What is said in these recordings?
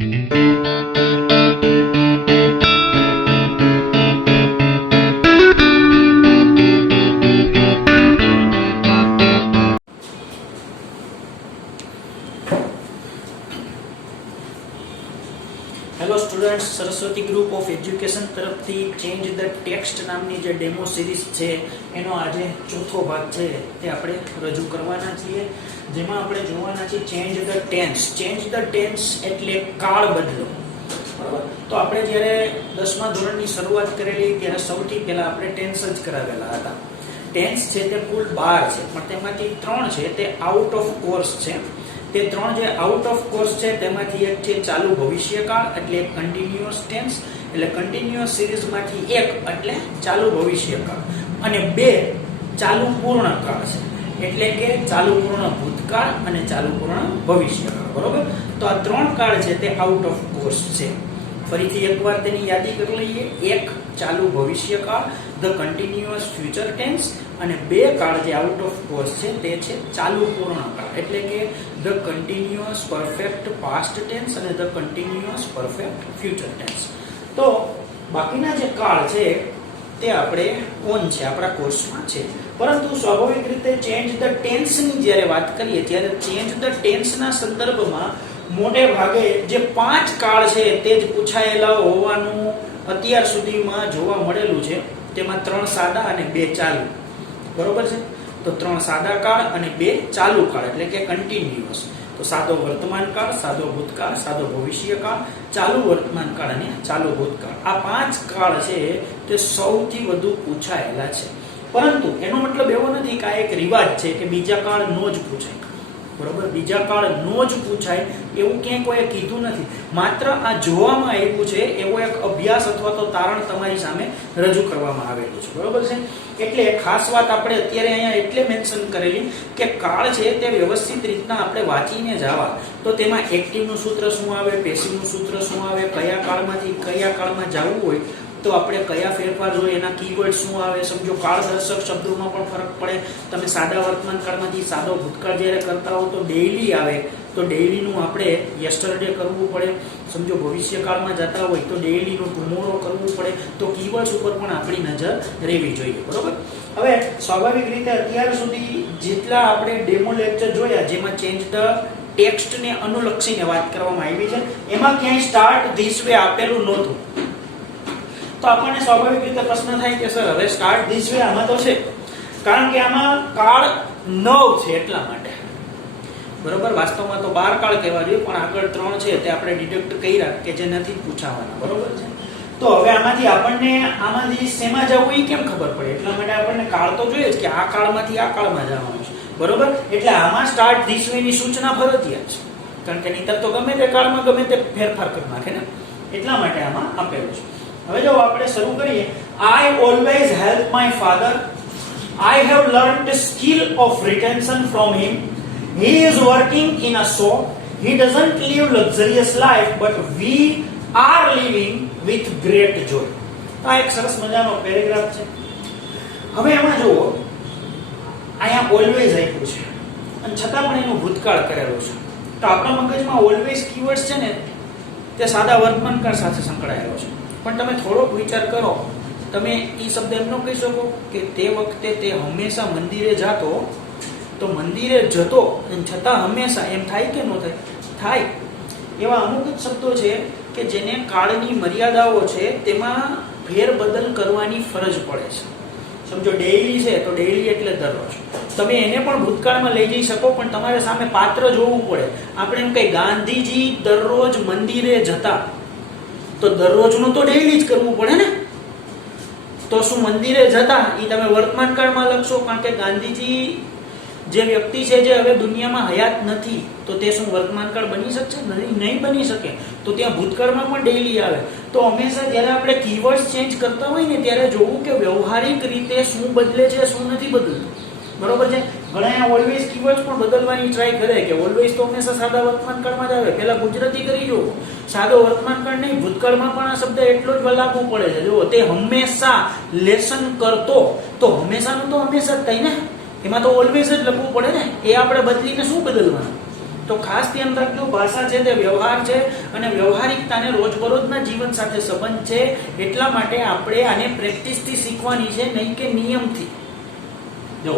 Hello students, Saraswati group of education તરફથી change the text નામની જે ડેમો સિરીઝ છે એનો આજે ચોથો ભાગ છે તે આપણે રજૂ કરવાના છીએ, જેમાં આપણે જોવાના છીએ change the tense. Change the tense એટલે કાળ બદલો. બરાબર, તો આપણે જ્યારે 10મા ધોરણની શરૂઆત કરેલી ત્યારે સૌથી પહેલા આપણે ટેન્સ જ કરાવેલા હતા. ટેન્સ છે તે કુલ 12 છે, પણ તેમાંથી 3 છે તે આઉટ ઓફ કોર્સ છે. તે 3 જે આઉટ ઓફ કોર્સ છે તેમાંથી એક છે ચાલુ ભવિષ્યકાળ એટલે કન્ટિન્યુઅસ ટેન્સ, એટલે કન્ટિન્યુઅસ સિરીઝમાંથી એક એટલે ચાલુ ભવિષ્યકાળ, અને 2 ચાલુ પૂર્ણકાળ છે એટલે કે ચાલુ પૂર્ણ ભૂતકાળ અને ચાલુ પૂર્ણ ભવિષ્યકાળ. બરોબર, તો આ 3 કાળ છે તે આઉટ ઓફ કોર્સ છે. ફરીથી એકવાર તેની યાદી કરી લઈએ. એક ચાલુ ભવિષ્યકાળ ધ કન્ટિન્યુઅસ ફ્યુચર ટેન્સ, અને 2 કાળ જે આઉટ ઓફ કોર્સ છે તે છે ચાલુ પૂર્ણકાળ એટલે કે the continuous perfect past tense અને the continuous perfect future tense. તો બાકીના જે કાળ છે તે આપણે ઓન છે, આપણા કોર્સમાં છે. પરંતુ સ્વાભાવિક રીતે ચેન્જ ધ ટેન્સની જ્યારે વાત કરીએ ત્યારે ચેન્જ ધ ટેન્સના સંદર્ભમાં મોટે ભાગે જે 5 કાળ છે તે જ પૂછાયેલા હોવાનું અત્યાર સુધીમાં જોવા મળેલું છે. તેમાં 3 સાદા અને 2 ચાલુ. બરોબર છે, તો 3 સાદા કાળ અને 2 ચાલુ કાળ એટલે કે કન્ટિન્યુઅસ. તો સાદો વર્તમાન કાળ, સાદો ભૂતકાળ, સાદો ભવિષ્યકાળ, ચાલુ વર્તમાન કાળ અને ચાલુ ભૂતકાળ. આ 5 કાળ છે તે સૌથી વધુ પૂછાયેલા છે. પરંતુ એનો મતલબ એવો નથી કે આ એક રિવાજ છે કે બીજા કાળ નો જ પૂછાય. બરોબર, બીજા કાળ નો જ પૂછાય એવું ક્યાંય કોઈએ કીધું નથી. માત્ર આ જોવામાં આવ્યું છે, એવો એક અભ્યાસ અથવા તો તારણ તમારી સામે રજૂ કરવામાં આવેલું છે. બરોબર છે, એટલે ખાસ વાત આપણે અત્યારે અહીંયા એટલે મેન્શન કરેલી કે કાળ છે તે વ્યવસ્થિત રીતના આપણે વાંચીને જવા. તો તેમાં એક્ટિવનું સૂત્ર શું આવે, પેસિવનું સૂત્ર શું આવે, કયા કાળમાંથી કયા કાળમાં જવું હોય તો આપણે કયા ફેરફાર જોઈએ, એના કીવર્ડ શું આવે. સમજો કાળદર્શક શબ્દોમાં પણ ફરક પડે. તમે સાદા વર્તમાન કાળમાંથી સાદો ભૂતકાળ જ્યારે કરતા હો તો ડેઈલી આવે, તો ડેઈલીનું આપણે યસ્ટરડે કરવું પડે. સમજો ભવિષ્યકાળમાં જતા હોય તો ડેઈલીનું ટુમોરો કરવું પડે. તો કીવર્ડ્સ ઉપર પણ આપણી નજર રહેવી જોઈએ. બરોબર, હવે સ્વાભાવિક રીતે અત્યાર સુધી જેટલા આપણે ડેમો લેક્ચર જોયા જેમાં ચેન્જ ધ ટેક્સ્ટને અનુલક્ષીને વાત કરવામાં આવી છે, એમાં ક્યાંય સ્ટાર્ટ ધીસ વે આપેલું નહોતું. તો આપણને સ્વાભાવિક રીતે પ્રશ્ન થાય કે સર હવે સ્ટાર્ટ ધીસ વે આમાં તો છે, કારણ કે આમાં કાળ 9 છે એટલા માટે. બરોબર, વાસ્તવમાં તો 12 કાળ કહેવા જોઈએ, પણ આગળ 3 છે તે આપણે ડિડક્ટ કર્યા કે જે નથી પૂછાવાના. બરોબર છે, તો હવે આમાંથી શેમાં જવું એ કેમ ખબર પડે, એટલા માટે આપણને કાળ તો જોઈએ જ કે આ કાળમાંથી આ કાળમાં જવાનું છે. બરોબર, એટલે આમાં સ્ટાર્ટ ધીસ વે ની સૂચના ફરજિયાત છે, કારણ કે નહીતર તો ગમે તે કાળમાં ગમે તે ફેરફાર કરી નાખે ને, એટલા માટે આમાં આપેલું છે. હવે જો આપણે શરૂ કરીએ. I always help my father. I have learned the skill of retention from him. He is working in a shop. He doesn't live luxurious life, but we are living with great joy. આ એક સરસ મજાનો paragraph છે. હવે એમાં જુઓ, અહીંયા always આપ્યું છે અને છતાં પણ એનું ભૂતકાળ કરેલું છે. તો આપણા મગજમાં ઓલવેઝ કીવર્ડ્સ છે ને તે સાદા વર્તમાનકાળ સાથે સંકળાયેલો છે. પણ તમે થોડોક વિચાર કરો, તમે એ શબ્દ એમ ન કહી શકો કે તે વખતે તે હંમેશા મંદિરે જતો, તો મંદિરે જતો છતાં હંમેશા એમ થાય કે ન થાય? થાય. એવા અમુક જ શબ્દો છે કે જેને કાળની મર્યાદાઓ છે તેમાં ફેરબદલ કરવાની ફરજ પડે છે. સમજો ડેઈલી છે તો ડેઈલી એટલે દરરોજ. તમે એને પણ ભૂતકાળમાં લઈ જઈ શકો, પણ તમારે સામે પાત્ર જોવું પડે. આપણે એમ કહીએ ગાંધીજી દરરોજ મંદિરે જતા, તો દરરોજનું તો ડેઈલી જ કરવું પડે ને. તો શું મંદિરે જતા એ તમે વર્તમાન કાળમાં લખશો? કારણ કે ગાંધીજી જે વ્યક્તિ છે જે હવે દુનિયામાં હયાત નથી, તો તે શું વર્તમાન કાળ બની શકશે? નહીં બની શકે. તો ત્યાં ભૂતકાળમાં પણ ડેઈલી આવે. તો હંમેશા જ્યારે આપણે કીવર્ડ્સ ચેન્જ કરતા હોય ને ત્યારે જોવું કે વ્યવહારિક રીતે શું બદલે છે, શું નથી બદલતું. બરોબર છે, ઘણા ઓલવેઝ કીવર્ડ્સ પણ બદલવાની ટ્રાય કરે કે ઓલવેઝ તો હંમેશા સાદા વર્તમાન કાળમાં જ આવે. પહેલા ગુજરાતી કરી જુઓ, સાદો વર્તમાન કાળ નહીં, ભૂતકાળમાં પણ આ શબ્દ એટલો જ લાગુ પડે છે. જુઓ, તે હંમેશા લેસન કરતો, તો હંમેશાનું તો હંમેશા જ થાય ને, એમાં તો ઓલવેઝ જ લખવું પડે ને. એ આપણે બદલીને શું બદલવાનું? તો ખાસ ધ્યાન રાખજો, ભાષા છે તે વ્યવહાર છે અને વ્યવહારિકતાને રોજબરોજના જીવન સાથે સંબંધ છે. એટલા માટે આપણે આને પ્રેક્ટિસથી શીખવાની છે, નહીં કે નિયમથી. જો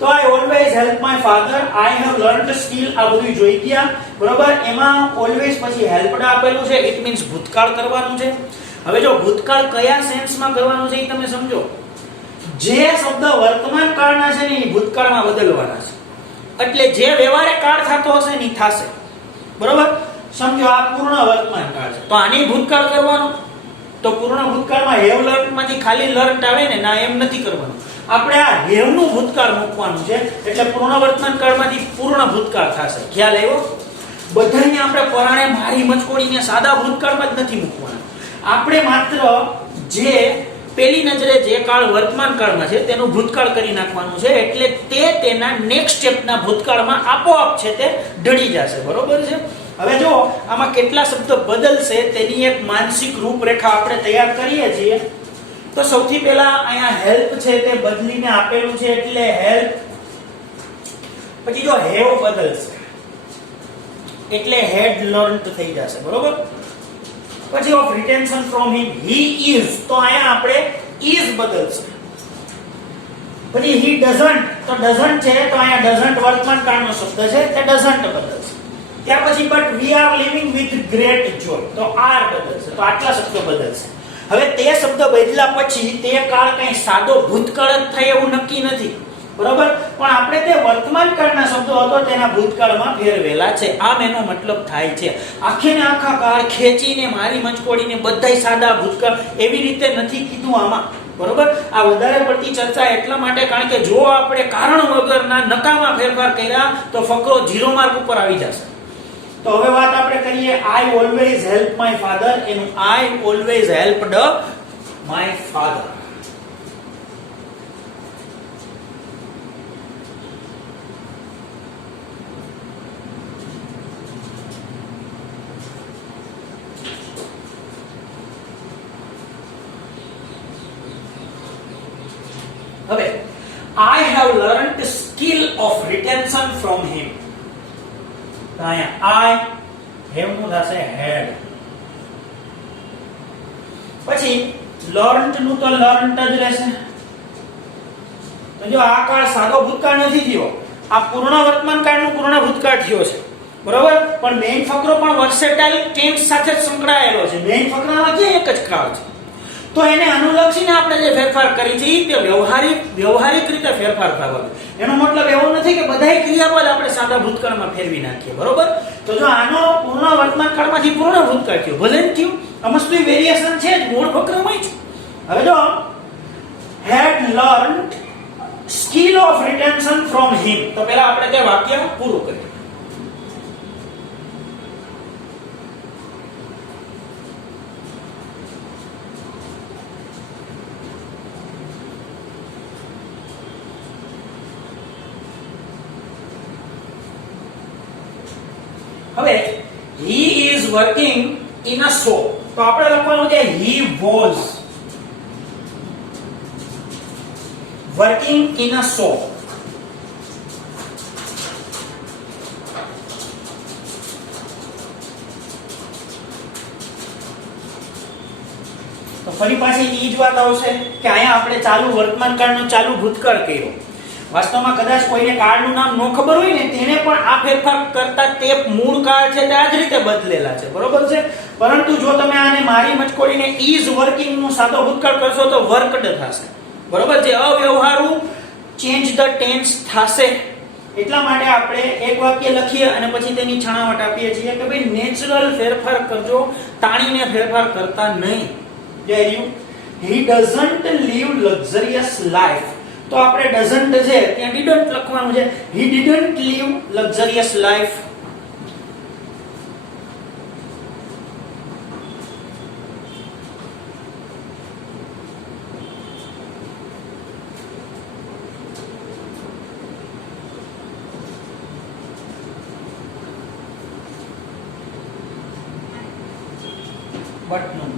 તો આઈ always help my father, I have learned skill, આ બધું જોઈ ગયા બરોબર. એમાં ઓલવેઝ પછી હેલ્પડ આપેલું છે, ઇટ મીન્સ ભૂતકાળ કરવાનું છે. હવે જો ભૂતકાળ કયા સેન્સમાં કરવાનું છે એ તમે સમજો. જે શબ્દ વર્તમાન કાળના છે ને એ ભૂતકાળમાં બદલવાના છે. એટલે જે વ્યવહારે કાળ થતો હશે ને એ થશે બરોબર. સમજો આ પૂર્ણ વર્તમાન કાળ છે તો આની ભૂતકાળ કરવાનો. તો પૂર્ણ ભૂતકાળમાં હેવ લર્ન્ટ માંથી ખાલી લર્ન્ટ આવે ને, ના એમ નથી કરવાનું. આપણે આ હેવ નું ભૂતકાળ મૂકવાનું છે. એટલે પૂર્ણ વર્તમાન કાળમાંથી પૂર્ણ ભૂતકાળ થશે. ખ્યાલ આવ્યો? બધાને આપણે પરાણે મારી મચકોડીને સાદા ભૂતકાળમાં જ નથી મૂકવાના. આપણે માત્ર જે પેલી નજરે જે કાળ વર્તમાન કાળમાં છે તેનું ભૂતકાળ કરી નાખવાનું છે. એટલે તે તેના નેક્સ્ટ સ્ટેપના ભૂતકાળમાં આપોઆપ છે તે ઢળી જશે. બરોબર છે? હવે જો આમાં કેટલા શબ્દ બદલશે તેની એક માનસિક રૂપરેખા આપણે તૈયાર કરીએ છીએ. તો સૌથી પહેલા અહીંયા હેલ્પ છે તે બદલીને આપેલું છે એટલે હેલ્પ. પછી જો હેવ બદલશે એટલે હેડ લર્ન્ટ થઈ જશે. બરોબર. પછી of retention from him, he is, તો અહીંયા આપણે ઇઝ બદલશે. પછી હી ડઝન્ટ, તો ડઝન્ટ છે તો અહીંયા ડઝન્ટ વર્તમાન કાળનો શબ્દ છે તે ડઝન્ટ બદલશે. ત્યાર પછી but we are living with great joy, તો આર બદલશે. તો આટલા શબ્દો બદલશે. હવે તે શબ્દ બદલ્યા પછી તે કાળ કઈ સાદો ભૂતકાળ જ થાય એવું નક્કી નથી બરોબર. પણ આપણે તે વર્તમાન કાળના શબ્દો હતો તેના ભૂતકાળમાં ફેરવેલા છે. આમ એનો મતલબ થાય છે આખે ને આખા કાળ ખેંચીને મારી મચકોડીને બધાય સાદા ભૂતકાળ એવી રીતે નથી કીધું આમાં બરોબર. આ વધારે પડતી ચર્ચા એટલા માટે કારણ કે જો આપણે કારણ વગરના નકામા ફેરફાર કર્યા તો ફકરો 0 માર્ક ઉપર આવી જશે. તો હવે વાત આપણે કરીએ I always help my father. એનું I always helped my father. હવે I have learned skill of retention from him. અહીંયા I have નું થશે had. પછી learned નું તો learned જ રહેશે. તો જો આ કાળ સાદો ભૂતકાળ નથી થયો, આ પૂર્ણ વર્તમાન કાળનું પૂર્ણ ભૂતકાળ થયો છે બરોબર. પણ મેઇન ફકરો પણ વર્સેટાઇલ ટેન્સ સાથે જ સંકળાયેલો છે. મેઇન ફકરામાં કે એક જ કાળ છે. તો એને અનુલક્ષીને આપણે જે ફેરફાર કરી છે તે વ્યવહારિક રીતે ફેરફાર થવાનો. એનો મતલબ એવો નથી કે બધાય ક્રિયાપદ આપણે સાદા ભૂતકાળમાં ફેરવી નાખીએ બરોબર. તો જો આનો પૂર્ણ વર્તમાન કાળમાંથી પૂર્ણ ભૂતકાળ થયો, ભલે ને થયું, આમાં વેરિએશન છે જ, મૂળ ફકરામાં જ. હવે જો had learned skill of retention from him, તો પહેલા આપણે તે વાક્ય પૂરું કરીએ. હવે he is working in a shop, તો આપણે લખવાનું છે he was working in a shop. તો ફરી પાછી ઈ જ વાત આવશે કે અહીંયા આપણે ચાલુ વર્તમાન કાળનો ચાલુ ભૂતકાળ કર્યો. વાસ્તવમાં કદાચ કોઈને કાળનું નામ ન ખબર હોય ને તેને પણ આ ફેરફાર કરતા તે મૂળ કાળ છે તે આ જ રીતે બદલેલા છે બરોબર છે. પરંતુ જો તમે આને મારી મચકોડીને ઇઝ વર્કિંગ નું સાદો ભૂતકાળ કરશો તો વર્કડ થશે બરોબર. જે અવ્યવહારુ ચેન્જ ધ ટેન્સ થશે. એટલા માટે આપણે એક વાક્ય લખીએ અને પછી તેની છણાવટ આપીએ છીએ કે ભાઈ નેચરલ ફેરફાર કરજો, તાણીને ફેરફાર કરતા નહીં. he doesn't live luxurious life, તો આપણે ડઝન્ટ છે ત્યાં ડીડન્ટ લખવાનું છે. he didn't live luxurious life.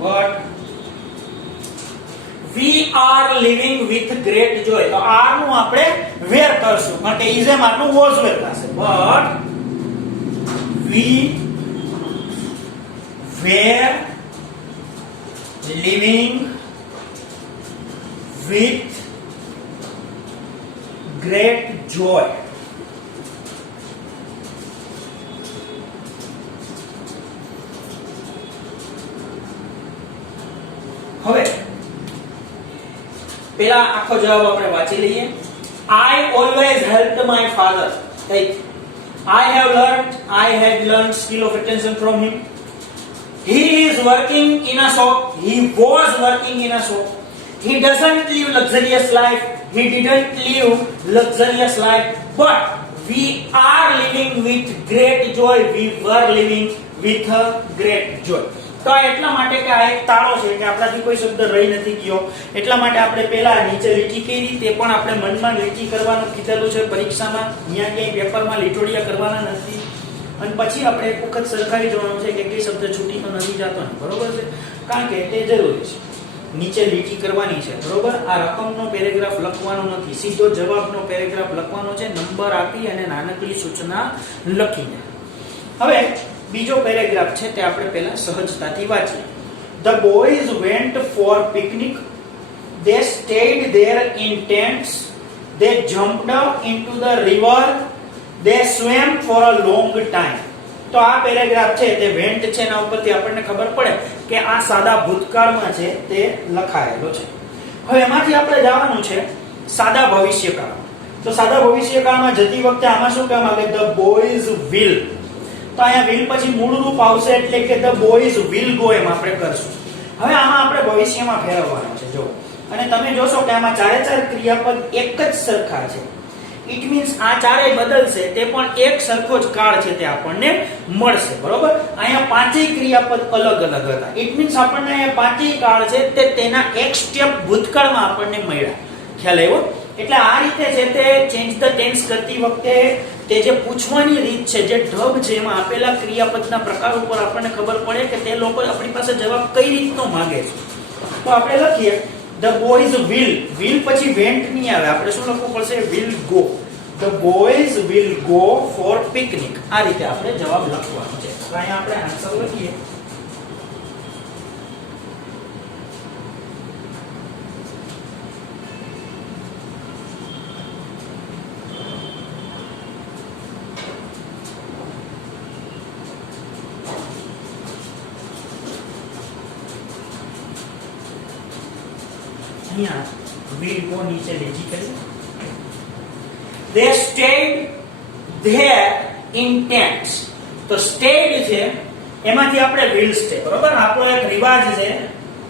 but we are living with great joy, તો r નું આપણે વેર કરશું કારણ કે is એમ આનું was વેર થશે. but we were living with great joy. હવે પેલા આખો જવાબ આપણે વાંચી લઈએ. I always helped my father. I had learned skill of attention from him. He is working in a shop. He was working in a shop. He doesn't live luxurious life. He didn't live luxurious life. But we are living with great joy. We were living with a great joy. તો આ એટલા માટે કે આ એક તાળો છે કે આપણાથી કોઈ શબ્દ રહી નથી ગયો, એટલા માટે આપણે પહેલા નીચે લીટી કરી, તે પણ આપણે મનમાં લીટી કરવાનું કીધેલું છે પરીક્ષામાં. અહીંયા ક્યાંય પેપરમાં લીટોડિયા કરવાના નથી. અને પછી આપણે એક વખત સરખાવી જોવાનું છે કે કઈ શબ્દ છૂટી તો નથી જતો ને, બરોબર છે, કારણ કે તે જરૂરી છે. નીચે લીટી કરવાની છે, બરોબર. આ રકમનો પેરેગ્રાફ લખવાનો નથી, સીધો જવાબનો પેરેગ્રાફ લખવાનો છે, નંબર આપી અને નાનકડી સૂચના લખીને. હવે બીજો પેરેગ્રાફ છે તે આપણે પહેલા સહજતાથી વાંચીએ. The boys went for picnic. They stayed there in tents. They jumped into the river. They swam for a long time. તો આ પેરેગ્રાફ છે તે વેન્ટ છે, એના ઉપરથી આપણને ખબર પડે કે આ સાદા ભૂતકાળમાં છે તે લખાયેલો છે. હવે એમાંથી આપણે જવાનું છે સાદા ભવિષ્યકાળમાં. તો સાદા ભવિષ્યકાળમાં જતી વખતે આમાં શું કહેવામાં આવે? The boys will. તો અહીંયા will પછી મૂળ રૂપ આવશે એટલે કે the boys will go એમ આપણે કરશું. હવે આમાં આપણે ભવિષ્યમાં ફેરવવાનું છે. જો, અને તમે જોશો કે આમાં ચારે ચાર ક્રિયાપદ એક જ સરખા છે. ઇટ મીન્સ આ ચારેય બદલશે તે પણ એક સરખો જ કાળ છે તે આપણને મળશે, બરોબર. અહીંયા પાંચેય ક્રિયાપદ અલગ અલગ હતા. ઇટ મીન્સ આપણને અહીંયા પાંચેય કાળ છે તે તેના એક સ્ટેપ ભૂતકાળમાં આપણને મળ્યા. ખ્યાલ આવ્યો? એટલે આ રીતે છે તે ચેન્જ ધ ટેન્સ કરતી વખતે તે જે પૂછવાની રીત છે, જે ઢબ છે, એમાં આપેલા ક્રિયાપદના પ્રકાર ઉપર આપણને ખબર પડે કે તે લોકો આપણી પાસે જવાબ કઈ રીતનો માંગે છે. તો આપણે લખીએ the boys will પછી went નહીં આવે, આપણે શું લખવું પડશે? will go. the boys will go for picnic. આ રીતે આપણે જવાબ લખવાનો છે. તો અહીંયા આપણે આન્સર લખીએ. will go નીચે લીટી કરી. They stayed there in tents. તો stayed છે એમાંથી આપણે will stay, બરોબર. આપણો એક રિવાજ છે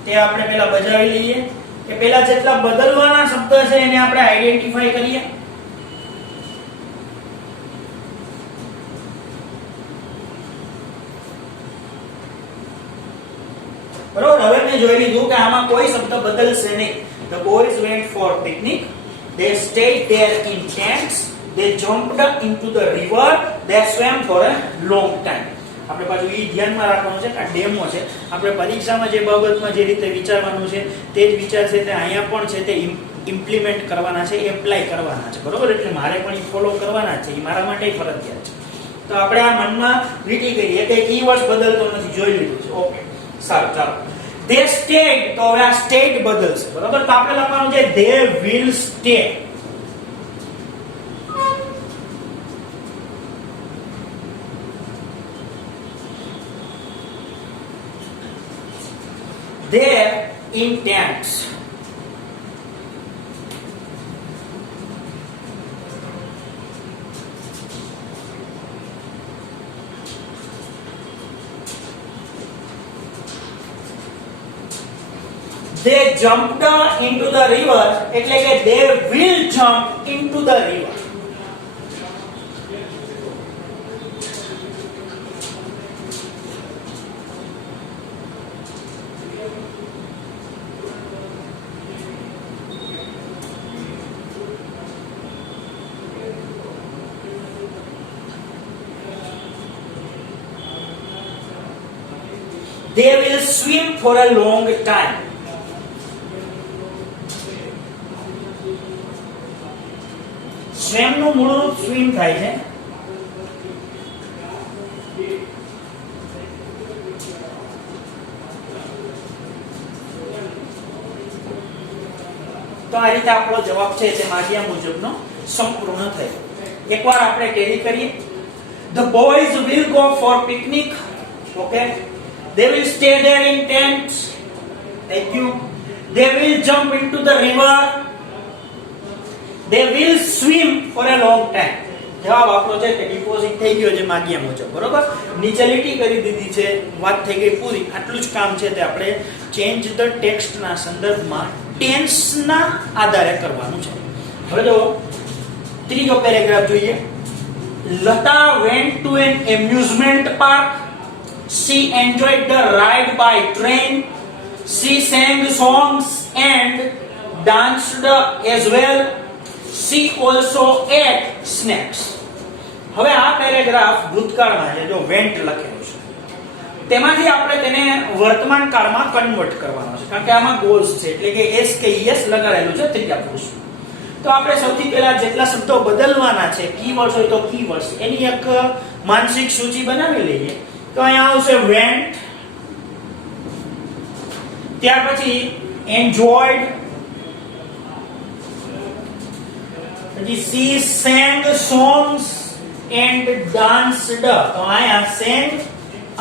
તે આપણે પહેલા બજાવી લઈએ કે પહેલા જેટલા બદલવાના શબ્દ છે એને આપણે આઈડેન્ટિફાઈ કરીએ. બરોબર. હવે મેં જોઈ લીધું કે આમાં કોઈ શબ્દ બદલશે નહીં. The boys went for picnic. They stayed there in tents. They jumped into the river. They swam for a long time. આપણે પાછું એ ધ્યાનમાં રાખવાનું છે કે આ ડેમો છે. આપણે પરીક્ષામાં જે બાબતમાં જે રીતે વિચારવાનું છે તે જ વિચાર છે તે અહીંયા પણ છે તે ઇમ્પ્લિમેન્ટ કરવાના છે, એપ્લાય કરવાના છે, બરોબર. એટલે મારે પણ એ ફોલો કરવાના છે, એ મારા માટે ફરજિયાત છે. તો આપણે આ મનમાં લીટી કરીએ કે કીવર્ડ્સ બદલતો નથી, જોઈ લીધું છે. ઓકે, સારું, ચાલો. They stayed, તો હવે આ stayed બદલશે, બરાબર. તો આપણે લખવાનું છે they will stay. There in tents. They jumped into the river, એટલે કે they will jump into the river. They will swim for a long time. સ્વેમ નું મૂળ રૂપ સ્વિમ થાય છે. તો આ રીતે આપણો જવાબ છે તે માગ્યા મુજબનો સંપૂર્ણ થયો. એકવાર આપણે ટેલી કરીએ. The boys will go for picnic. Okay. They will stay there in tents. Thank you. They will jump into the river. They will swim for a long time. જવાબ આપણો છે કે ડિપોઝિટ થઈ ગયો છે માગ્યા મુજબ. બરોબર, નીચે લીટી કરી દીધી છે, વાત થઈ ગઈ પૂરી. આટલું જ કામ છે તે આપણે ચેન્જ ધ ટેક્સ્ટ ના સંદર્ભમાં ટેન્સ ના આધારે કરવાનું છે. હવે જો ત્રીજો પેરેગ્રાફ જોઈએ. Lata went to an amusement park. She enjoyed the ride by train. She sang songs and danced as well. She also ate snacks. હવે આ પેરેગ્રાફ ભૂતકાળમાં છે, જો વેન્ટ લખેલું છે, તેમાંથી આપણે તેને વર્તમાન કાળમાં કન્વર્ટ કરવાનો છે, કારણ કે આમાં ગોઝ છે એટલે કે એસ કે યસ લગાડેલું છે ત્રીજા પુરુષમાં. તો આપણે સૌથી પહેલા જેટલા શબ્દો બદલવાના છે, કીવર્ડ્સ હોય તો કીવર્ડ્સ, એની એક માનસિક સૂચિ બનાવી લઈએ. તો અહીંયા આવશે વેન્ટ, ત્યાર પછી એન્જોયડ, પછી she sang songs and danced. તો અહીંયા sang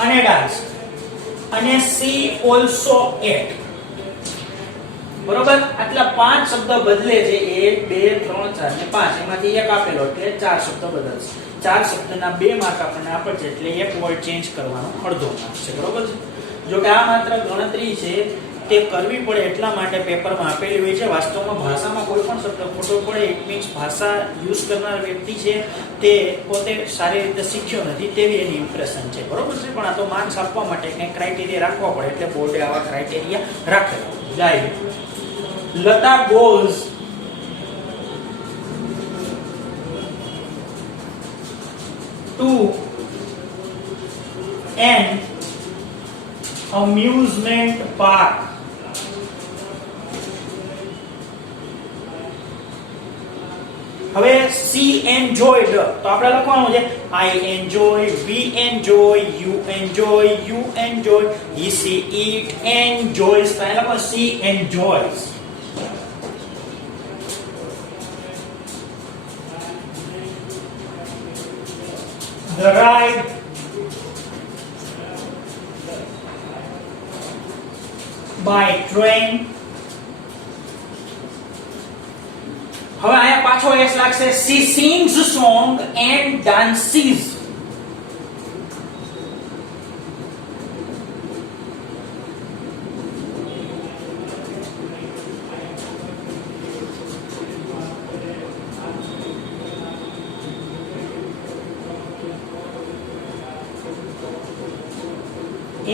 અને danced, અને she also ate. બરોબર, આટલા 5 શબ્દ બદલે છે. 1 2 3 4 અને 5, એમાંથી એક આપેલો એટલે 4 શબ્દ બદલશે. 4 શબ્દના 2 માર્ક આપણને આપે છે એટલે એક વર્ડ ચેન્જ કરવાનો અડધો માર્ક છે. બરોબર છે. જો કે આ માત્ર ગણતરી છે, તે કરવી પડે એટલા માટે પેપરમાં આપેલી હોય છે. વાસ્તવમાં ભાષામાં કોઈ પણ શબ્દ ખોટો પડે ઇટ મીન્સ ભાષા યુઝ કરનાર વ્યક્તિ છે તે પોતે સારી રીતે શીખ્યો નથી તેવી એની ઇમ્પ્રેશન છે. બરોબર છે. પણ આ તો માર્ક્સ આપવા માટે કંઈ ક્રાઇટેરિયા રાખવા પડે એટલે બોર્ડે આવા ક્રાઇટેરિયા રાખેલા. જાય Lata goes to an amusement park. હવે she enjoyed, તો આપણે લખવાનું છે I enjoy, we enjoy, you enjoy, you enjoy, he, she, it, enjoys. તો અહીંયા લખવાનું she enjoys. The ride by train. હવે આયા પાછો એસ લાગશે. She sings song and dances.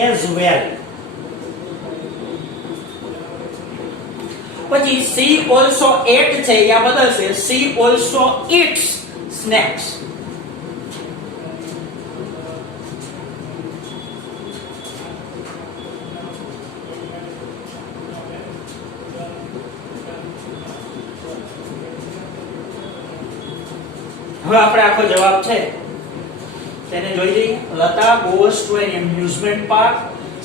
As well. પછી she also ate છે, યા બદલશે she also eats snacks. હવે આપણે આખો જવાબ છે તેને જોઈ લઈએ. Lata goes to an amusement park.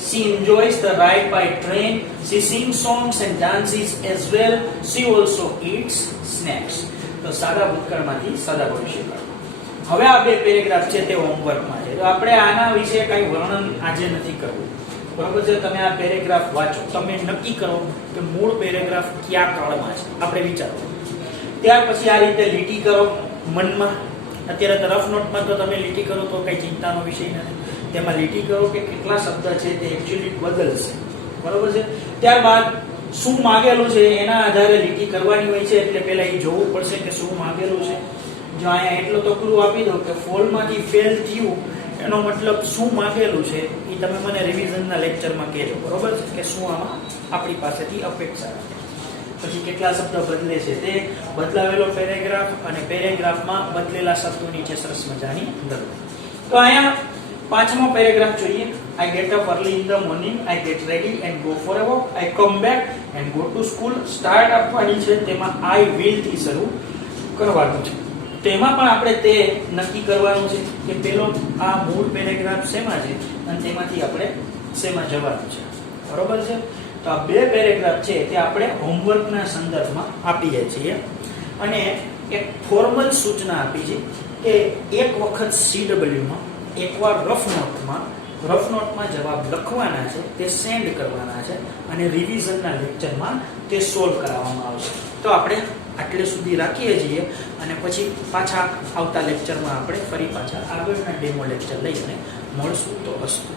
She enjoys the ride by train. She sings songs and dances as well. She also eats snacks. તો સાદા ભૂતકાળમાંથી સાદા ભવિષ્યકાળ. હવે આ બે પેરેગ્રાફ છે તે હોમવર્કમાં છે. તો આપણે આના વિશે કઈ વર્ણન આજે નથી કરવું. બરોબર છે. તમે આ પેરેગ્રાફ વાંચો, તમે નક્કી કરો કે મૂળ પેરેગ્રાફ કયા કાળમાં છે, આપણે વિચારો. ત્યાર પછી આ રીતે લીટી કરો મનમાં. અત્યારે તો રફ નોટમાં તો તમે લીટી કરો તો કઈ ચિંતાનો વિષય નથી. તેમાં લીટી કરો કે કેટલા શબ્દ છે તે એક્ચ્યુઅલી બદલશે. બરોબર છે. ત્યારબાદ શું માંગેલું છે એના આધારે લીટી કરવાની હોય છે, એટલે પહેલા એ જોવું પડશે કે શું માંગેલું છે. જો અહીંયા એટલો તો ક્લુ આપી દો કે ફોલમાંથી ફેલ થયું એનો મતલબ શું માંગેલું છે એ તમે મને રિવિઝનના લેક્ચરમાં કહેજો. બરોબર છે કે શું આમાં આપણી પાસેથી અપેક્ષા છે. પછી કેટલા શબ્દ બદલે છે તે બદલાવેલો પેરેગ્રાફ અને પેરેગ્રાફમાં બદલેલા શબ્દો નીચે સરસ મજાની અંદર. તો અહીંયા 5મો પેરેગ્રાફ જોઈએ. I get up early in the morning, I get ready and go for a walk, I come back and go to school. Start આપવાની છે તેમાં I will થી શરૂ કરવાનું છે. તેમાં પણ આપણે તે નક્કી કરવાનું છે કે પેલો આ મૂળ પેરેગ્રાફ શેમાં છે અને તેમાંથી આપણે શેમાં જવાનું છે. બરોબર છે. તો આ 2 પેરેગ્રાફ છે તે આપણે હોમવર્કના સંદર્ભમાં આપીએ છીએ અને એક ફોર્મલ સૂચના આપી છે કે એક વખત CW-માં એકવાર રફ નોટમાં જવાબ લખવાના છે, તે સેન્ડ કરવાના છે અને રિવિઝનના લેક્ચરમાં તે સોલ્વ કરાવવામાં આવશે. તો આપણે આટલે સુધી રાખીએ છીએ અને પછી પાછા આવતા લેક્ચરમાં આપણે ફરી પાછા આગળના ડેમો લેક્ચર લઈને મળશું. તો અસ્તુ.